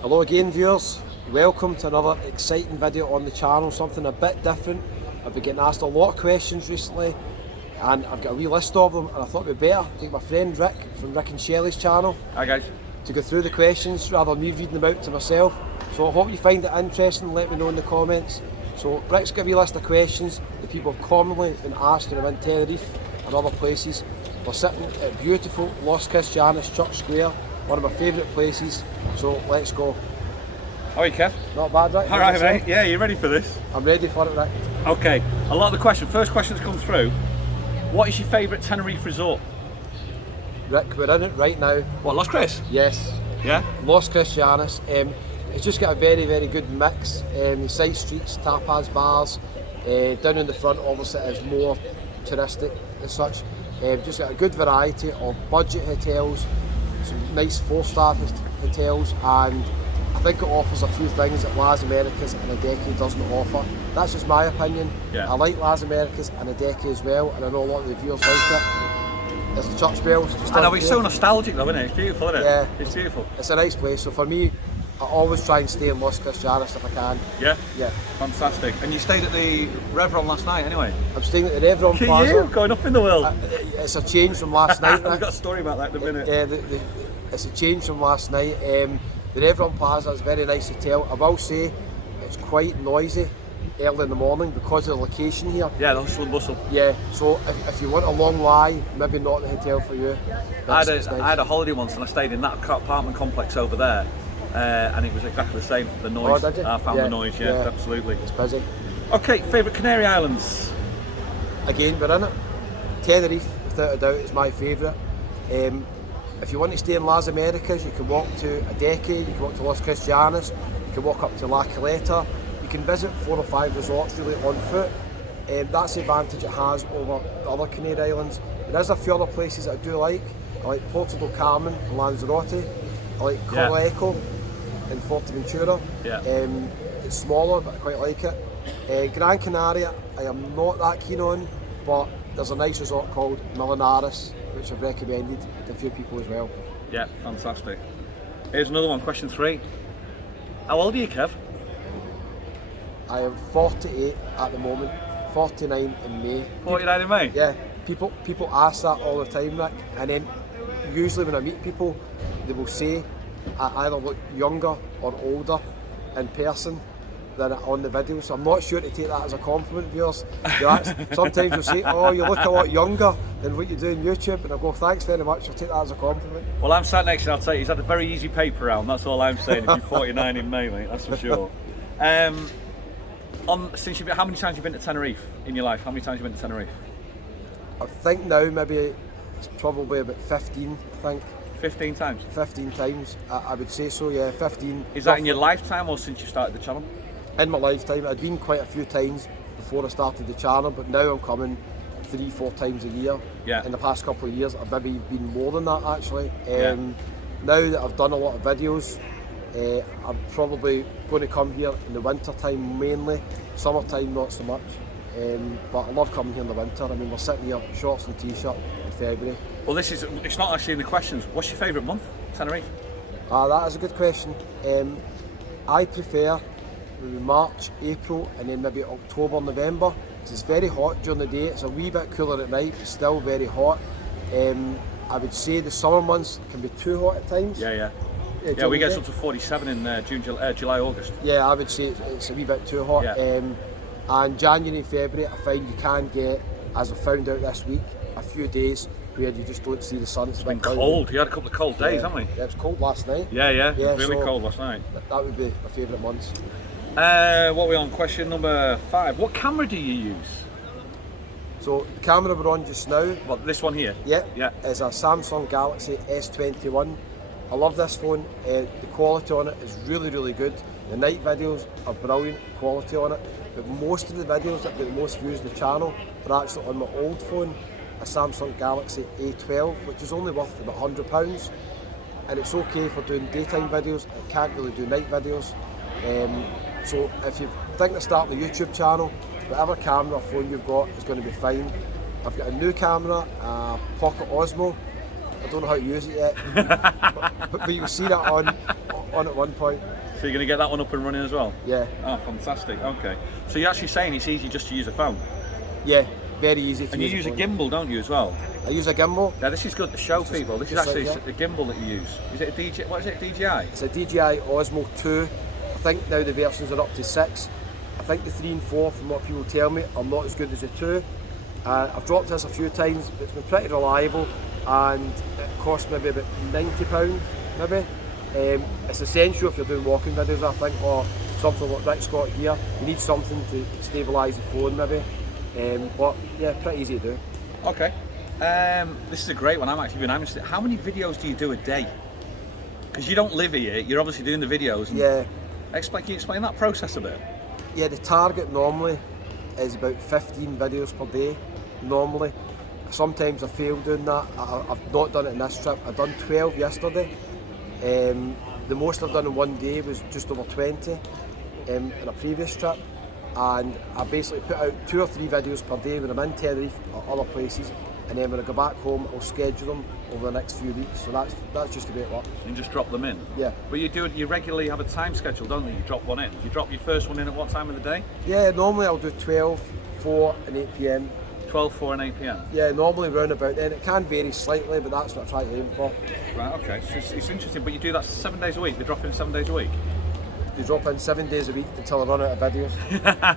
Hello again viewers, welcome to another exciting video on the channel, something a bit different. I've been getting asked a lot of questions recently and I've got a wee list of them, and I thought it'd be better to take my friend Rick from Rick and Shelley's channel. Hi guys. To go through the questions rather than me reading them out to myself. So I hope you find it interesting, let me know in the comments. So Rick's got a wee list of questions that people have commonly been asked when I'm in Tenerife and other places. We're sitting at beautiful Los Cristianos Church Square, one of my favourite places, so let's go. How are you, Kev? Not bad, Rick? Alright mate, yeah, you ready for this? I'm ready for it, Rick. Okay, a lot of the questions, first question that's come through, what is your favourite Tenerife resort? Rick, we're in it right now. What, Los Cris? Yes. Yeah? Los Cristianos. It's just got a very, very good mix. The side streets, tapas bars, down in the front obviously is more touristic as such. Just got a good variety of budget hotels, some nice 4-star hotels, and I think it offers a few things that Las Americas and Adeke doesn't offer. That's just my opinion. Yeah. I like Las Americas and Adeke as well, and I know a lot of the viewers like it. There's the church bells. I know, it's so nostalgic though, isn't it? It's beautiful, isn't it? Yeah. It's beautiful. It's a nice place, so for me, I always try and stay in Los Cristianos if I can. Yeah? Yeah. Fantastic. And you stayed at the Revron last night anyway? I'm staying at the Revron Look at Plaza. you, going up in the world. It's a change from last night. We've got a story about that in a minute. Yeah, it's a change from last night. The Revron Plaza is a very nice hotel. I will say it's quite noisy early in the morning because of the location here. Yeah, the hustle and bustle. Yeah, so if you want a long lie, maybe not the hotel for you. I had a holiday once and I stayed in that apartment complex over there, and it was exactly the same. The noise. Oh, did you? I found the noise. Yeah, absolutely. It's busy. Okay, favourite Canary Islands? Again, we're in it. Tenerife, without a doubt, is my favourite. If you want to stay in Las Americas, you can walk to Adeke, you can walk to Los Cristianos, you can walk up to La Caleta. You can visit 4 or 5 resorts really on foot. That's the advantage it has over the other Canary Islands. There is a few other places that I do like. I like Porto del Carmen and Lanzarote. I like Coroeco in Fuerteventura. Yeah. It's smaller, but I quite like it. Gran Canaria, I am not that keen on, but there's a nice resort called Millinares, which I've recommended to a few people as well. Yeah, fantastic. Here's another one, question 3. How old are you, Kev? I am 48 at the moment, 49 in May. 49 in May? Yeah, people ask that all the time, Rick, and then usually when I meet people, they will say I either look younger or older in person than on the video, so I'm not sure to take that as a compliment, viewers. Sometimes you'll say, oh, you look a lot younger than what you do on YouTube, and I go, thanks very much, I'll take that as a compliment. Well, I'm sat next to you, I'll tell you, he's had a very easy paper round, that's all I'm saying, if you're 49 in May, mate, that's for sure. How many times have you been to Tenerife in your life? How many times have you been to Tenerife? I think now maybe it's probably about 15, I think. 15 times? 15 times, I would say so, yeah, 15. Is that in your lifetime or since you started the channel? In my lifetime. I'd been quite a few times before I started the channel, but now I'm coming 3-4 times a year. Yeah. In the past couple of years, I've maybe been more than that actually. Yeah. Now that I've done a lot of videos, I'm probably going to come here in the winter time mainly, summertime not so much. But I love coming here in the winter. I mean, we're sitting here shorts and t-shirt in February. Well, it's not actually in the questions. What's your favourite month, Tenerife? That is a good question. I prefer maybe March, April, and then maybe October, November. It's very hot during the day. It's a wee bit cooler at night, but still very hot. I would say the summer months can be too hot at times. Yeah, we get up to 47 in July, August. Yeah, I would say it's a wee bit too hot. Yeah. And January and February, I find you can get, as I found out this week, a few days where you just don't see the sun. It's been cold. You had a couple of cold days, haven't we? Yeah, it was cold last night. Yeah, it was really cold last night. That would be my favourite months. What are we on? Question number 5. What camera do you use? So the camera we're on just now. Well, this one here? Yeah. Yeah. Is a Samsung Galaxy S21. I love this phone. The quality on it is really, really good. The night videos are brilliant quality on it. But most of the videos that get the most views on the channel are actually on my old phone, a Samsung Galaxy A12, which is only worth about £100. And it's okay for doing daytime videos. It can't really do night videos. So if you think of starting a YouTube channel, whatever camera or phone you've got is going to be fine. I've got a new camera, a Pocket Osmo. I don't know how to use it yet, but you'll see that on at one point. So you're going to get that one up and running as well? Yeah. Oh, fantastic. Okay. So you're actually saying it's easy just to use a phone? Yeah, very easy to use. And you use a gimbal, don't you, as well? I use a gimbal. Now this is good to show people. This is actually like a gimbal that you use. Is it a DJI? What is it, DJI? It's a DJI Osmo 2. I think now the versions are up to 6. I think the 3 and 4, from what people tell me, are not as good as the 2. I've dropped this a few times, but it's been pretty reliable, and it costs maybe about £90, maybe. It's essential if you're doing walking videos, I think, or something like Rick's got here. You need something to stabilise the phone, maybe. But yeah, pretty easy to do. Okay. This is a great one. I'm actually being interested. How many videos do you do a day? Because you don't live here, you're obviously doing the videos. And yeah. Can you explain that process a bit? Yeah, the target normally is about 15 videos per day, normally. Sometimes I fail doing that. I've not done it in this trip. I've done 12 yesterday. The most I've done in one day was just over 20 in a previous trip. And I basically put out 2 or 3 videos per day when I'm in Tenerife or other places, and then when I go back home I'll schedule them over the next few weeks. So that's just the way it works. And just drop them in? Yeah. But you regularly have a time schedule, don't you? You drop one in. You drop your first one in at what time of the day? Yeah, normally I'll do 12, 4 and 8 PM. 12, 4 and 8 PM? Yeah, normally round about then. It can vary slightly, but that's what I try to aim for. Right, okay. So it's interesting, but you do that 7 days a week? They drop in 7 days a week? They drop in 7 days a week until I run out of videos.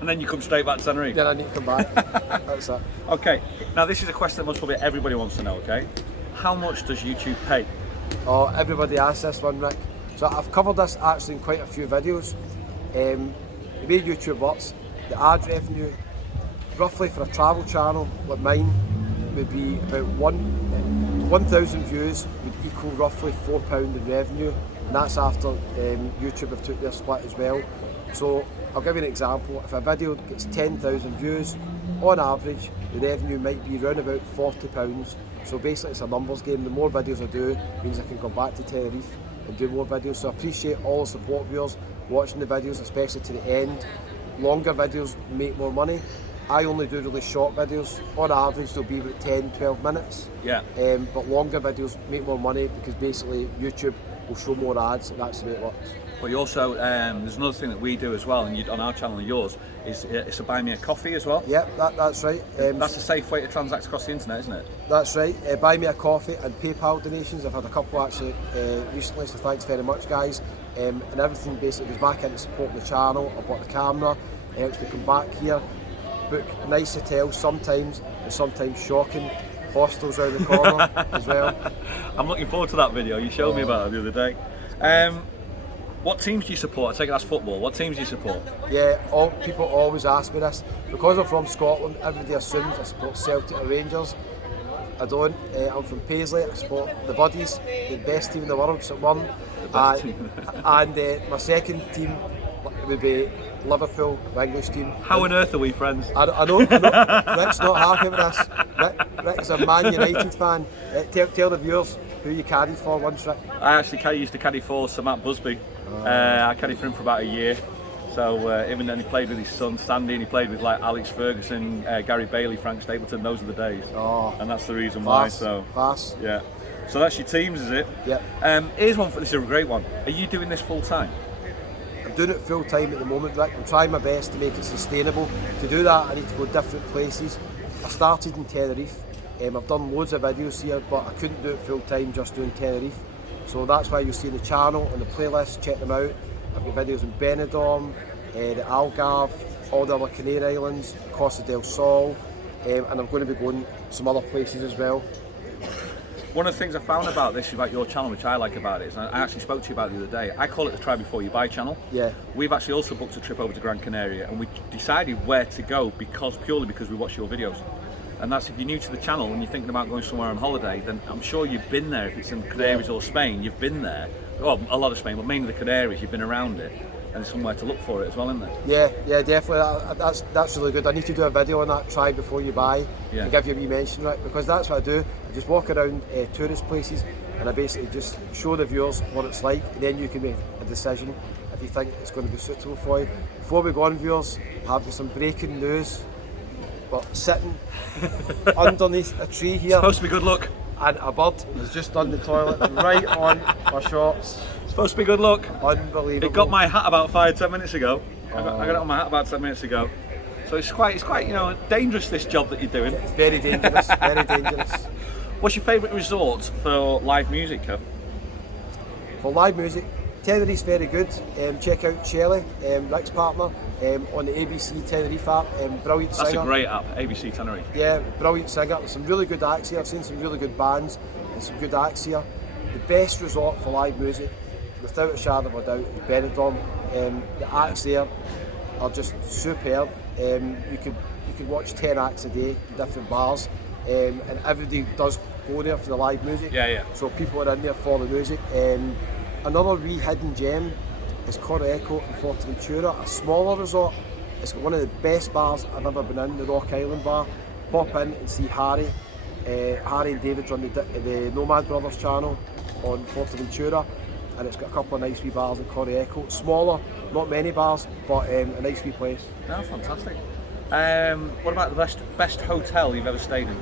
And then you come straight back to Tenerife? Then I need to come back. That's it. Okay, now this is a question that most probably everybody wants to know, okay? How much does YouTube pay? Oh, everybody asks this one, Rick. So I've covered this actually in quite a few videos. The way YouTube works, the ad revenue, roughly for a travel channel like mine, would be about 1,000 views would equal roughly £4 in revenue. And that's after YouTube have took their split as well. So I'll give you an example. If a video gets 10,000 views, on average the revenue might be around about £40. So basically it's a numbers game. The more videos I do means I can go back to Tenerife and do more videos. So I appreciate all the support viewers watching the videos, especially to the end. Longer videos make more money. I only do really short videos. On average they'll be about 10-12 minutes. Yeah. But longer videos make more money because basically YouTube will show more ads, and that's the way it works. But you also, there's another thing that we do as well, and on our channel and yours, is it's a buy me a coffee as well. Yeah, that's right. That's a safe way to transact across the internet, isn't it? That's right. Buy me a coffee and PayPal donations. I've had a couple actually recently, so thanks very much, guys. And everything basically goes back into supporting the channel. I bought the camera, it helps me come back here, book nice hotels sometimes, and sometimes shocking hostels around the corner as well. I'm looking forward to that video. You showed me about it the other day. What teams do you support? I take it that's football. What teams do you support? Yeah, people always ask me this. Because I'm from Scotland, everybody assumes I support Celtic or Rangers. I don't. I'm from Paisley. I support the Buddies, the best team in the world, St Mirren. And my second team would be Liverpool, the English team. How on earth are we friends? I know. Rick's not happy with this. Rick's a Man United fan. Tell the viewers who you carried for once, Rick. I actually used to caddy for Sir Matt Busby. I caddied for him for about a year. So even then he played with his son Sandy, and he played with like Alex Ferguson, Gary Bailey, Frank Stapleton. Those are the days. Oh, and that's the reason why. So yeah. So that's your teams, is it? Yeah. Here's one. This is a great one. Are you doing this full time? I'm doing it full time at the moment, Rick. I'm trying my best to make it sustainable. To do that, I need to go different places. I started in Tenerife. I've done loads of videos here, but I couldn't do it full time just doing Tenerife. So that's why you'll see the channel and the playlist. Check them out. I've got videos in Benidorm, the Algarve, all the other Canary Islands, Costa del Sol, and I'm going to be going some other places as well. One of the things I found about this, about your channel, which I like about it, is I actually spoke to you about it the other day. I call it the Try Before You Buy channel. Yeah. We've actually also booked a trip over to Gran Canaria, and we decided where to go purely because we watch your videos. And that's, if you're new to the channel and you're thinking about going somewhere on holiday, then I'm sure you've been there. If it's in Canaries or Spain, you've been there. Well, a lot of Spain, but mainly the Canaries, you've been around it. And there's somewhere to look for it as well, isn't there? Yeah, definitely. That's really good. I need to do a video on that, Try Before You Buy, and give you a wee mention, right? Because that's what I do. I just walk around tourist places, and I basically just show the viewers what it's like, and then you can make a decision if you think it's going to be suitable for you. Before we go on, viewers, I've got some breaking news. But sitting underneath a tree here, supposed to be good luck, and a bird has just done the toilet right on my shorts. Supposed to be good luck. Unbelievable. It got my hat about 5-10 minutes ago. I got it on my hat about 10 minutes ago. So it's quite dangerous, this job that you're doing. It's very dangerous, very dangerous. What's your favourite resort for live music, Kev? For live music, Tenerife's very good. Check out Shelley, Rick's partner, on the ABC Tenerife app. Brilliant singer. That's a great app, ABC Tenerife. Yeah, brilliant singer. There's some really good acts here. I've seen some really good bands and some good acts here. The best resort for live music, without a shadow of a doubt, is Benidorm. The acts there are just superb. You could watch 10 acts a day in different bars, and everybody does go there for the live music. Yeah. So people are in there for the music. Another wee hidden gem is Echo in Fortaventura, a smaller resort. It's got one of the best bars I've ever been in, the Rock Island Bar. Pop in and see Harry. Harry and David run the Nomad Brothers channel on Fortaventura, and it's got a couple of nice wee bars in Echo. Smaller, not many bars, but a nice wee place. Oh, fantastic. What about the best hotel you've ever stayed in?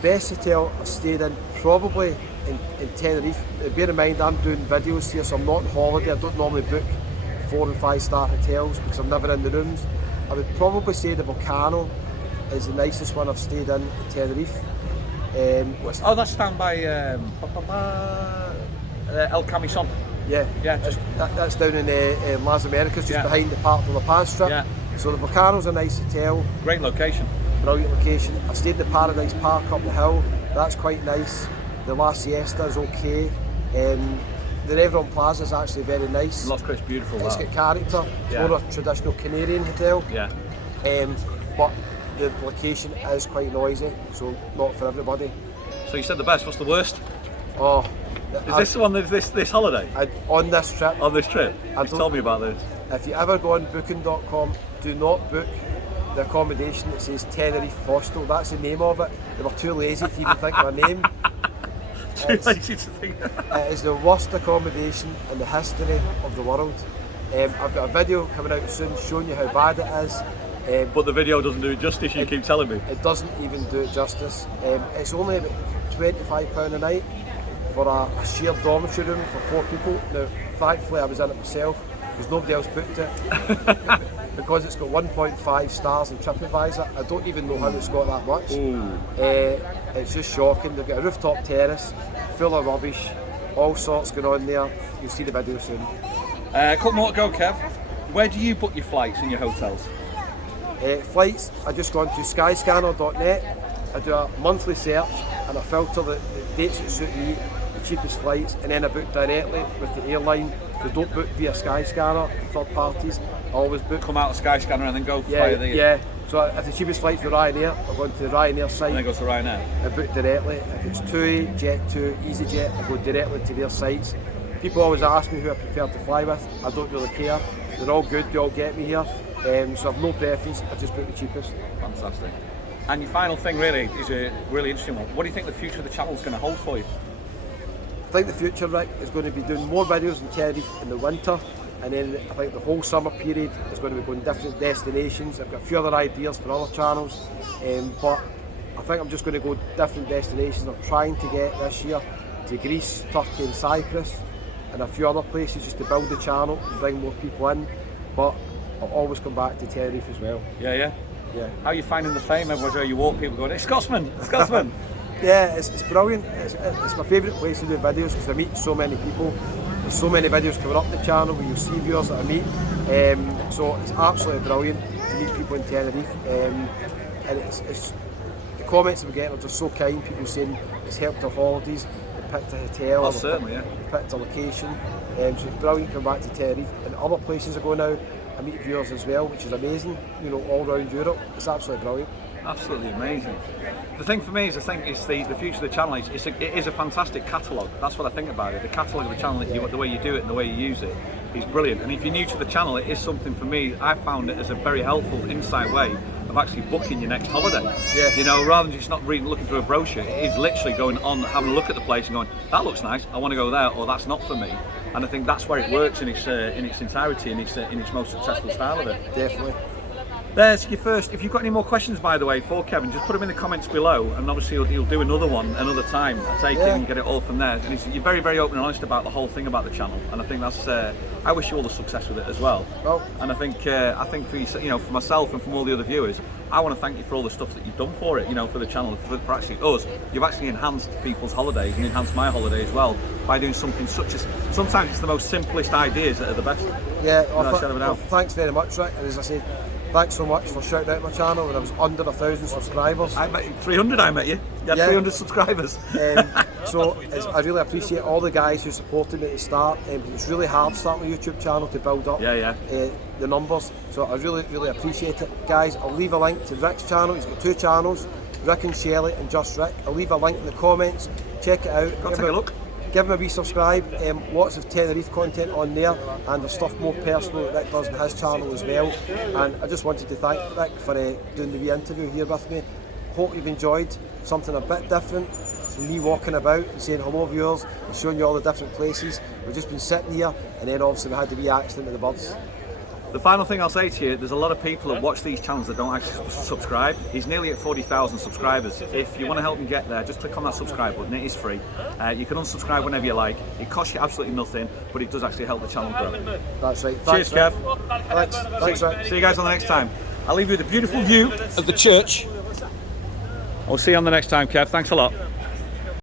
Best hotel I've stayed in, probably in Tenerife. Bear in mind, I'm doing videos here, so I'm not on holiday. I don't normally book 4 and 5 star hotels because I'm never in the rooms. I would probably say the Volcano is the nicest one I've stayed in Tenerife. That's down by El Camisón. Yeah, that's down in Las Americas, just behind the Park de la Paz strip. Yeah. So the Volcano's a nice hotel. Great location. Brilliant location. I've stayed in the Paradise Park up the hill. That's quite nice. The La Siesta is okay. The Revron Plaza is actually very nice. Los Cristianos, beautiful. It's got character. It's Yeah. more a traditional Canarian hotel. Yeah. But the location is quite noisy, so not for everybody. So you said the best. What's the worst? Oh, Is this the one that's this holiday? on this trip? On this trip? You've told me about this. If you ever go on booking.com, do not book the accommodation that says Tenerife Hostel. That's the name of it. They were too lazy to even think of a name. Too lazy to think. It is the worst accommodation in the history of the world. I've got a video coming out soon showing you how bad it is. But the video doesn't do it justice, you keep telling me. It doesn't even do it justice. It's only about £25 a night for a shared dormitory room for 4 people. Now, thankfully I was in it myself because nobody else booked it. Because it's got 1.5 stars in TripAdvisor. I don't even know how it's got that much. It's just shocking. They've got a rooftop terrace full of rubbish, all sorts going on there. You'll see the video soon. Couple more to go, Kev. Where do you book your flights and your hotels? Flights, I just go on to skyscanner.net. I do a monthly search and I filter the dates that suit me, the cheapest flights, and then I book directly with the airline. They don't book via Skyscanner, third parties. I always book. Come out of Skyscanner and then go via the... Yeah. So if the cheapest flight's with Ryanair, I go into the Ryanair site. And then go to Ryanair. I book directly. If it's TUI, Jet2, EasyJet, I go directly to their sites. People always ask me who I prefer to fly with. I don't really care. They're all good. They all get me here. So I've no preference. I just book the cheapest. Fantastic. And your final thing really is a really interesting one. What do you think the future of the channel is going to hold for you? I think the future, Rick, is going to be doing more videos in Tenerife in the winter, and then I think the whole summer period is going to be going different destinations. I've got a few other ideas for other channels, but I think I'm just going to go different destinations. I'm trying to get this year to Greece, Turkey and Cyprus and a few other places just to build the channel and bring more people in, but I'll always come back to Tenerife as well. Yeah. Yeah. How are you finding the fame? Everywhere you walk, people going, "It's Scotsman, it's Scotsman." Yeah, it's brilliant. It's my favourite place to do videos because I meet so many people. There's so many videos coming up the channel where you'll see viewers that I meet. So it's absolutely brilliant to meet people in Tenerife. And it's the comments that we're getting are just so kind. People saying it's helped our holidays, they picked a hotel, Certainly, yeah. they picked a location. So it's brilliant coming back to Tenerife. And other places I go now, I meet viewers as well, which is amazing. You know, all around Europe. It's absolutely brilliant. Absolutely amazing. The thing for me is, I think it's the future of the channel. It is a fantastic catalogue. That's what I think about it. The catalogue of the channel, the way you do it and the way you use it is brilliant. And if you're new to the channel, it is something for me. I found it as a very helpful insight way of actually booking your next holiday. Yeah. You know, rather than just not reading, looking through a brochure, it is literally going on, having a look at the place and going, that looks nice, I want to go there, or that's not for me. And I think that's where it works in its entirety, in its most successful style of it. Definitely. There's your first. If you've got any more questions, by the way, for Kevin, just put them in the comments below, and obviously he'll do another one another time. I take it, and you get it all from there. And you're very, very open and honest about the whole thing about the channel, and I think that's. I wish you all the success with it as well. And I think for you, for myself and from all the other viewers, I want to thank you for all the stuff that you've done for it. For the channel, for actually us. You've actually enhanced people's holidays and enhanced my holiday as well by doing something such as. Sometimes it's the most simplest ideas that are the best. Yeah. Well, thanks very much, Rick. And as I said, thanks so much for shouting out my channel when I was under 1,000 subscribers. I met you 300. I met you. You had 300 subscribers. So I really appreciate all the guys who supported me at the start. It's really hard starting a YouTube channel to build up the numbers. So I really, really appreciate it, guys. I'll leave a link to Rick's channel. He's got 2 channels, Rick and Shelley and Just Rick. I'll leave a link in the comments. Check it out. Go take a look. Give him a wee subscribe. Lots of Tenerife content on there, and there's stuff more personal that Rick does on his channel as well. And I just wanted to thank Rick for doing the wee interview here with me. Hope you've enjoyed something a bit different from me walking about and saying hello viewers and showing you all the different places. We've just been sitting here, and then obviously we had the wee accident with the birds. The final thing I'll say to you, there's a lot of people that watch these channels that don't actually subscribe. He's nearly at 40,000 subscribers. If you want to help him get there, just click on that subscribe button. It is free. You can unsubscribe whenever you like. It costs you absolutely nothing, but it does actually help the channel grow. That's right. Cheers, Kev. Thanks, Rick. See you guys on the next time. I'll leave you with a beautiful view of the church. I'll see you on the next time, Kev. Thanks a lot.